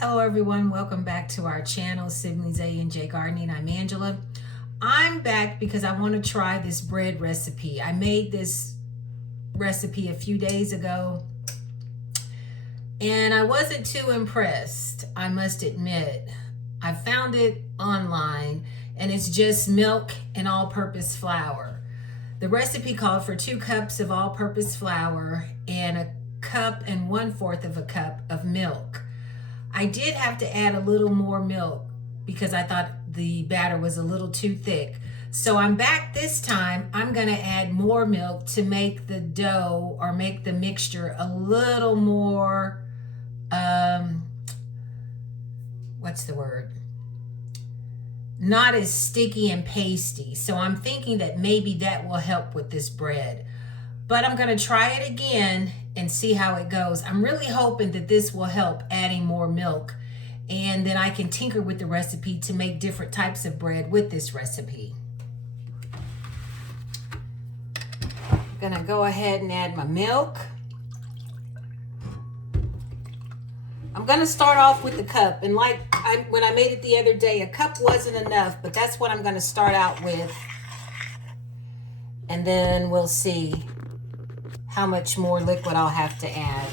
Hello everyone, welcome back to our channel, Siblings A and J Gardening. I'm Angela. I'm back because I want to try this bread recipe. I made this recipe a few days ago and I wasn't too impressed, I must admit. I found it online and it's just milk and all-purpose flour. The recipe called for 2 cups of all-purpose flour and a cup and 1/4 of a cup of milk. I did have to add a little more milk because I thought the batter was a little too thick. So I'm back this time. I'm going to add more milk to make the dough or make the mixture a little more, what's the word? Not as sticky and pasty. So I'm thinking that maybe that will help with this bread. But I'm going to try it again and see how it goes. I'm really hoping that this will help, adding more milk, and then I can tinker with the recipe to make different types of bread with this recipe. I'm gonna go ahead and add my milk. I'm gonna start off with the cup, and when I made it the other day, a cup wasn't enough, but that's what I'm gonna start out with, and then we'll see how much more liquid I'll have to add.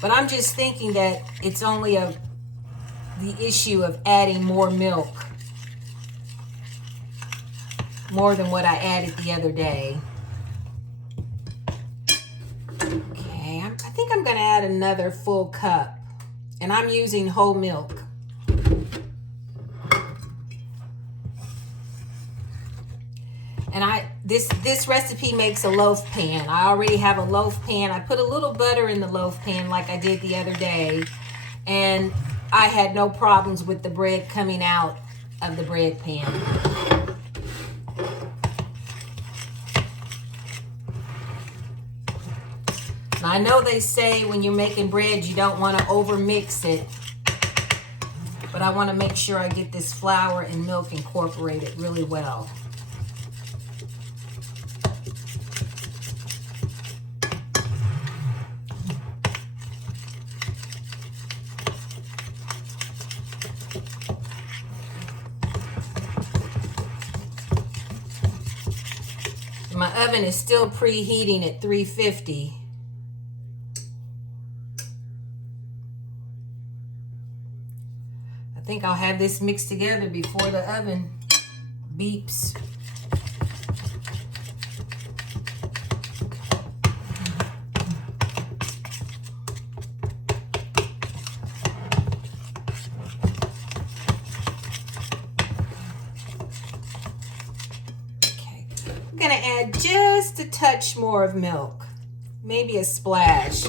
But I'm just thinking that it's only the issue of adding more milk, more than what I added the other day. Okay, I think I'm gonna add another full cup, and I'm using whole milk. And this recipe makes a loaf pan. I already have a loaf pan. I put a little butter in the loaf pan like I did the other day, and I had no problems with the bread coming out of the bread pan. Now, I know they say when you're making bread you don't want to over mix it, but I want to make sure I get this flour and milk incorporated really well. My oven is still preheating at 350. I think I'll have this mixed together before the oven beeps. I'm gonna add just a touch more of milk, maybe a splash.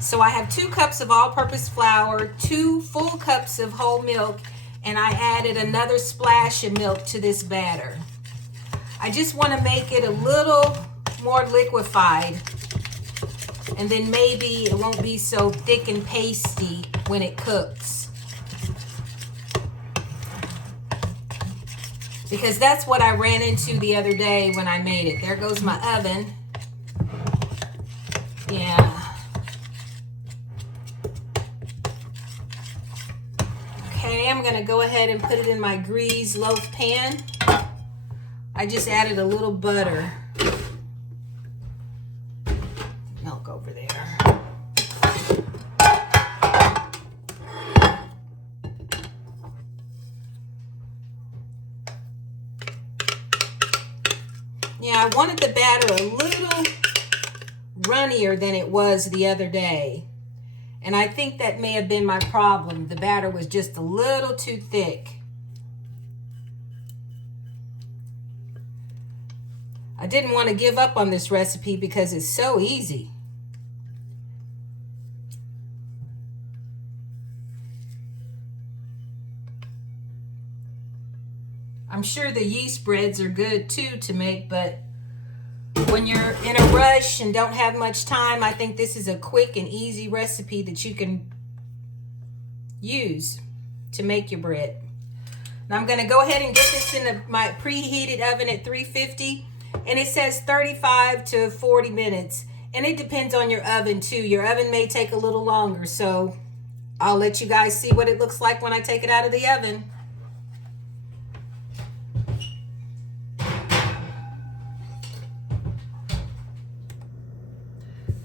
So I have 2 cups of all-purpose flour, 2 full cups of whole milk, and I added another splash of milk to this batter. I just want to make it a little more liquefied, and then maybe it won't be so thick and pasty when it cooks. Because that's what I ran into the other day when I made it. There goes my oven. Yeah. Okay, I'm gonna go ahead and put it in my greased loaf pan. I just added a little butter. Milk over there. Yeah, I wanted the batter a little runnier than it was the other day. And I think that may have been my problem. The batter was just a little too thick. I didn't want to give up on this recipe because it's so easy. I'm sure the yeast breads are good too to make, but when you're in a rush and don't have much time, I think this is a quick and easy recipe that you can use to make your bread. Now I'm going to go ahead and get this in my preheated oven at 350, and it says 35 to 40 minutes. And it depends on your oven too. Your oven may take a little longer, so I'll let you guys see what it looks like when I take it out of the oven.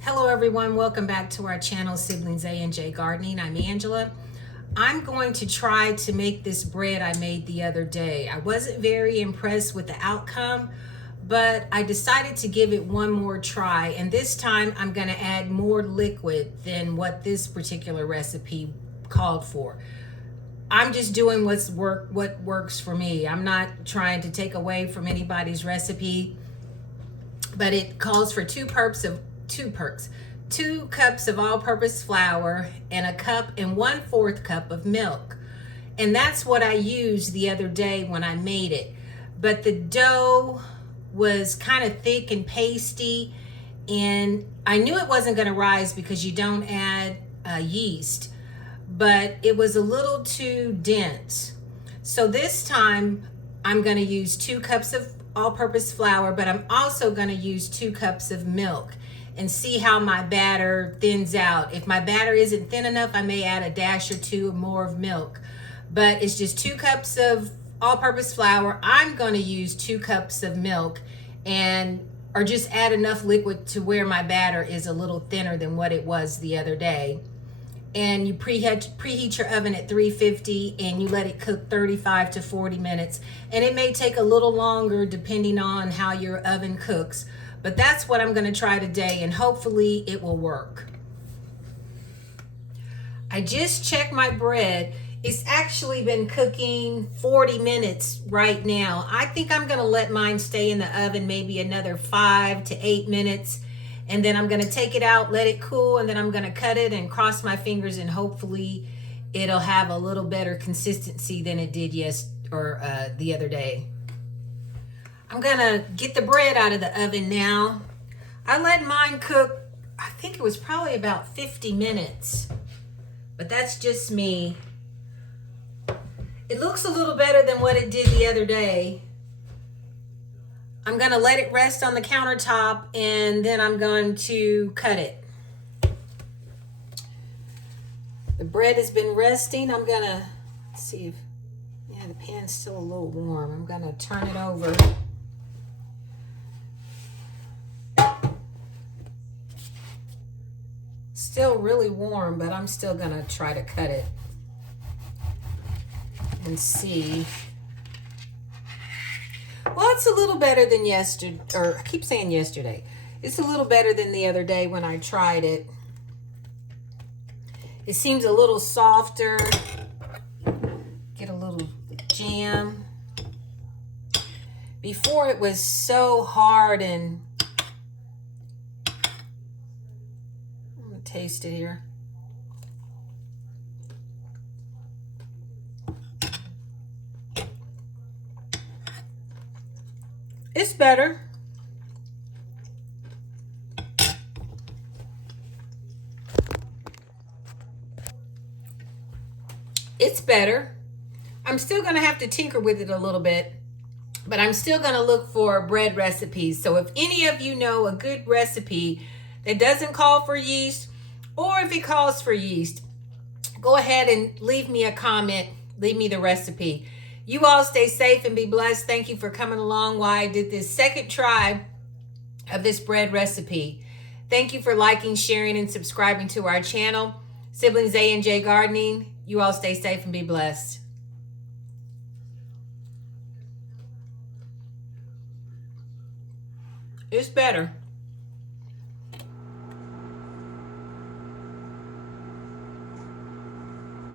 Hello everyone, welcome back to our channel, Siblings A and J Gardening. I'm Angela. I'm going to try to make this bread I made the other day. I wasn't very impressed with the outcome, but I decided to give it one more try, and this time I'm going to add more liquid than what this particular recipe called for. I'm just doing what works for me. I'm not trying to take away from anybody's recipe, but it calls for 2 cups of all-purpose flour and 1/4 cup of milk. And that's what I used the other day when I made it. But the dough was kind of thick and pasty, and I knew it wasn't going to rise because you don't add yeast, but it was a little too dense. So this time I'm going to use 2 cups of all-purpose flour, but I'm also going to use 2 cups of milk and see how my batter thins out. If my batter isn't thin enough, I may add a dash or 2 more of milk, but it's just 2 cups of all-purpose flour. I'm going to use 2 cups of milk or just add enough liquid to where my batter is a little thinner than what it was the other day. And you preheat your oven at 350 and you let it cook 35 to 40 minutes. And it may take a little longer depending on how your oven cooks, but that's what I'm going to try today, and hopefully it will work. I just checked my bread. It's actually been cooking 40 minutes right now. I think I'm going to let mine stay in the oven maybe another 5 to 8 minutes. And then I'm going to take it out, let it cool, and then I'm going to cut it and cross my fingers, and hopefully it'll have a little better consistency than it did the other day. I'm going to get the bread out of the oven now. I let mine cook, I think it was probably about 50 minutes, but that's just me. It looks a little better than what it did the other day. I'm going to let it rest on the countertop, and then I'm going to cut it. The bread has been resting. I'm going to see if, yeah, the pan's still a little warm. I'm going to turn it over. Still really warm, but I'm still going to try to cut it and see. Well, it's a little better than yesterday, or I keep saying yesterday. It's a little better than the other day when I tried it. It seems a little softer. Get a little jam. Before it was so hard, and I'm gonna taste it here. It's better. It's better. I'm still going to have to tinker with it a little bit, but I'm still going to look for bread recipes. So if any of you know a good recipe that doesn't call for yeast, or if it calls for yeast, go ahead and leave me a comment. Leave me the recipe. You all stay safe and be blessed. Thank you for coming along while I did this second try of this bread recipe. Thank you for liking, sharing, and subscribing to our channel, Siblings A and J Gardening. You all stay safe and be blessed. It's better.